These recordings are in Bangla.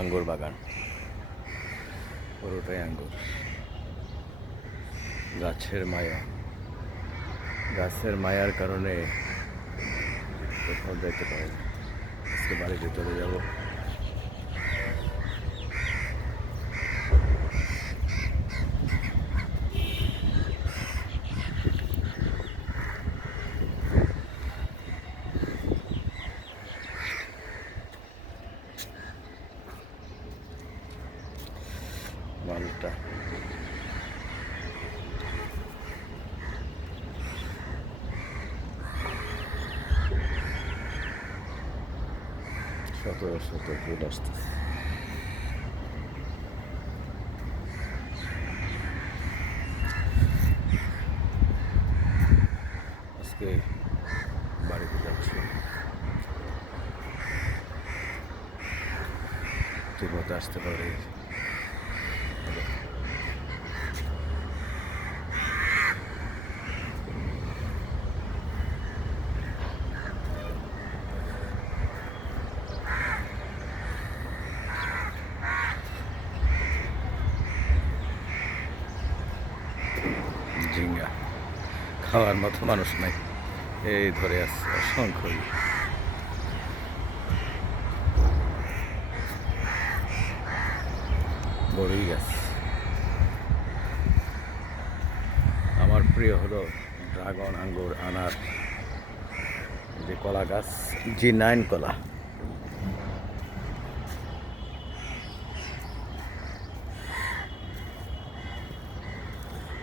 আঙ্গুর বাগান, পুরোটাই আঙ্গুর। গাছের মায়া, গাছের মায়ার কারণে কোথাও যেতে পারি না। আজকে বাড়িতে চলে যাব। মালটা শত শত ফুল আসতেছে। আজকে বাড়িতে যাচ্ছি, ঠিক মতো আসতে পারি। ঝিঙ্গা খাওয়ার মতো মানুষ নাই, এই ধরে আসছে অসংখ্য। বড়ই গাছ। আমার প্রিয় হলো ড্রাগন, আঙ্গুর, আনার, যে কলা গাছ, G9 কলা।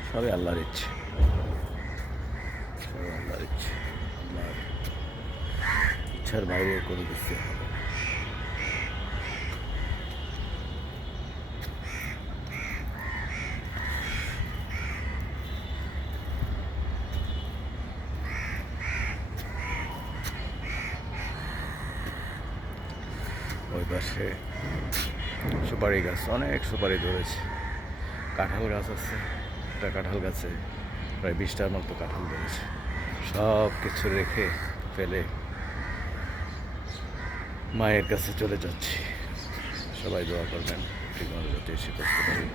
সবই আল্লাহর ইচ্ছে, সবই আল্লাহর ইচ্ছে। আল্লাহর ইচ্ছার বাইরে কোনো কিছু হবে না। ওই পাশে সুপারি গাছ, অনেক সুপারি ধরেছে। কাঁঠাল গাছ আছে, একটা কাঁঠাল গাছে প্রায় 20টার মতো কাঁঠাল ধরেছে। সব কিছু রেখে ফেলে মায়ের কাছে চলে যাচ্ছি। সবাই দোয়া করবেন ঠিক মতো যাতে এসে করতে পারি।